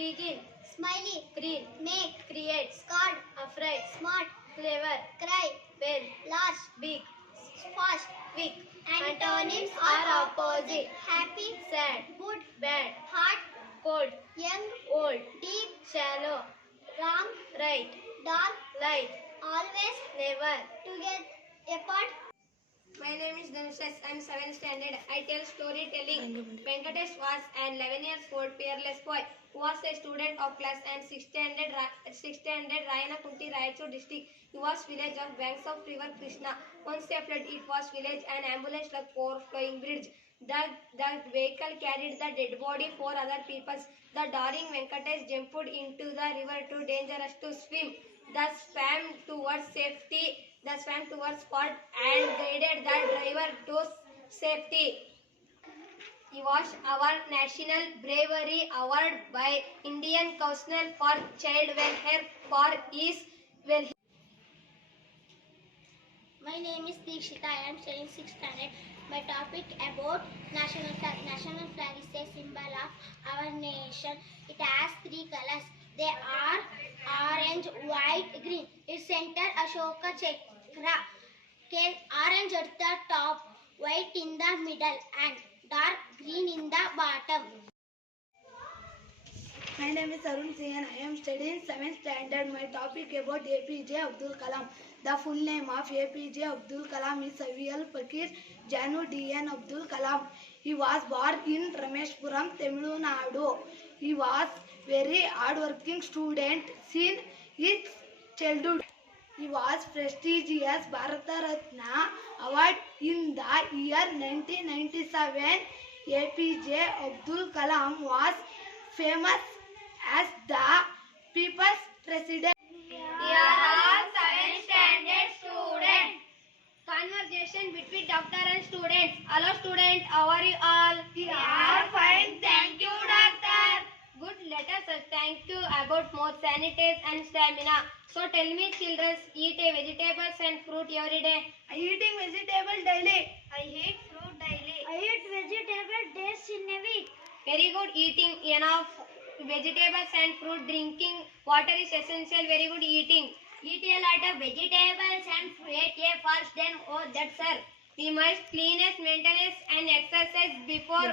begin, smiley, green, make, create, scarred, afraid, smart, clever, cry, well, large, big, fast. quick. Antonyms are opposite. Happy, sad, good, bad, hot, cold, young, old, deep, shallow, wrong, right, dark, light, always, never. together, apart. My name is Dhanushas. I am 7th standard. I tell storytelling. Venkatesh was an 11 years old peerless boy who was a student of class and 6th standard, Ra- 6th standard Rayana Kunti Raichur district. He was village of banks of river Krishna. Once a flood, it was village and ambulance like overflowing bridge. The, the vehicle carried the dead body for other peoples. The daring Venkatesh jumped into the river too dangerous to swim. Thus swam towards safety. The swam towards spot and guided the driver to safety. He was our national bravery award by Indian Council for Child Welfare for his. My name is Deekshita. I am studying 6th standard. My topic about national flag. National flag is a symbol of our nation. It has three colors. They are orange, white, green. Its center Ashoka Chakra. Can orange at the top, white in the middle, and dark green in the bottom. My name is Arun Singh and I am studying 7th standard. My topic about APJ Abdul Kalam. The full name of APJ Abdul Kalam is Savial Pakir Janu D.N. Abdul Kalam. He was born in Rameshpuram, Tamil Nadu. He was very hardworking student since his childhood. He was prestigious Bharata Ratna award in the year 1997. APJ Abdul Kalam was famous as the people's president. We are all 7th standard students. Conversation between doctor and students. Hello students, how are you all? We are fine, thank you, let us thank you about more sanitize and stamina. So tell me children, eat a vegetables and fruit every day. I eating vegetable daily. I eat fruit daily. I eat vegetable days in a week. Very good, eating enough vegetables and fruit, drinking water is essential. Very good, eating. Eat a lot of vegetables and fruit a first then oh that's sir. We must cleanliness, maintenance and exercise before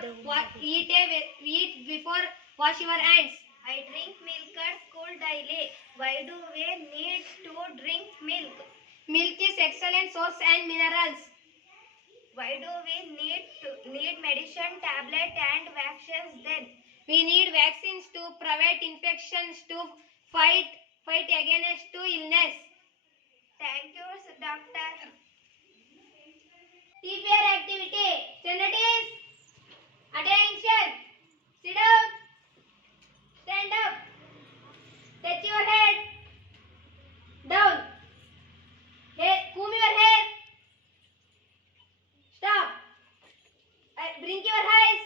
eat a eat before wash your hands. I drink milk at school daily. Why do we need to drink milk? Milk is excellent source and minerals. Why do we need to need medicine, tablet and vaccines then? We need vaccines to prevent infections to fight fight against to illness. Thank you, doctor. TPR activity. Senators, attention. Sit down. Stand up. Touch your head. Down. Hey, comb your hair. Stop. Uh, blink your eyes.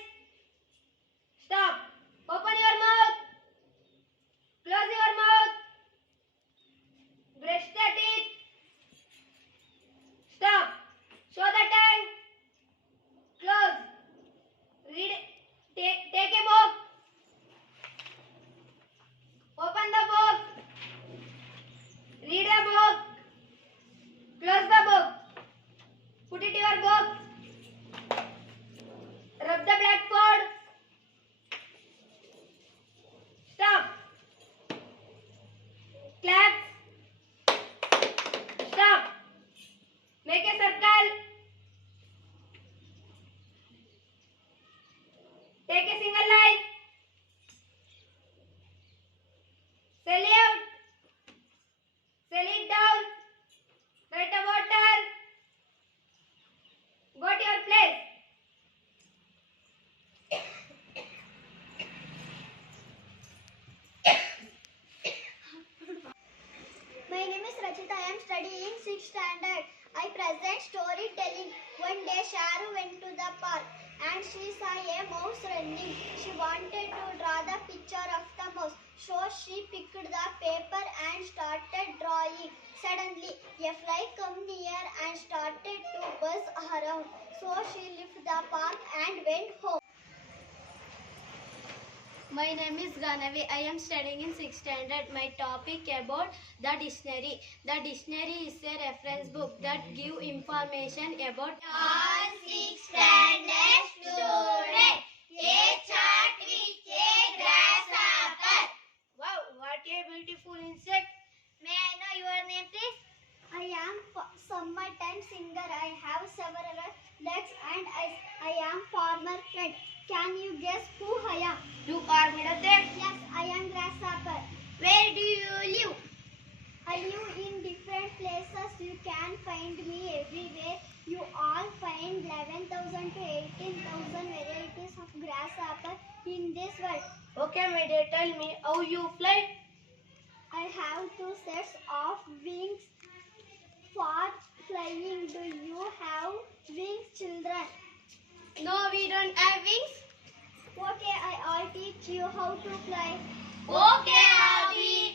Stop. Open your mouth. Close your mouth. Brush the teeth. Stop. Show the tongue. Close. Read. Take, take a book. Open the book. Read the book. Close the book. Put it in your book. Rub the blackboard. Stop. Clap. Stop. Make a circle. Take a single line. Salute. Salute down. Write a water. Go to your place. My name is Rachita. I am studying 6th standard. I present storytelling. One day Sharu went to the park and she saw a mouse running. She wanted to draw the picture of the mouse. So she picked the paper and started drawing. Suddenly a fly come near and started to buzz around. So she left the park and went home. My name is Ganavi. I am studying in 6th standard. My topic about the dictionary. The dictionary is a reference book that give information about all 6th standard student. A chart with a grasshopper. Wow, what a beautiful insect. May I know your name please? I am summertime singer. I have several legs and I, I am farmer friend. Can you guess who I am? You are Middlesex. Yes, I am grasshopper. Where do you live? I live in different places. You can find me everywhere. You all find 11,000 to 18,000 varieties of grasshopper in this world. Okay, my dear, tell me how you fly. I have two sets of wings for flying. Do you have wings, children? No, we don't have wings. Okay, I, I'll teach you how to fly. Okay, Abby.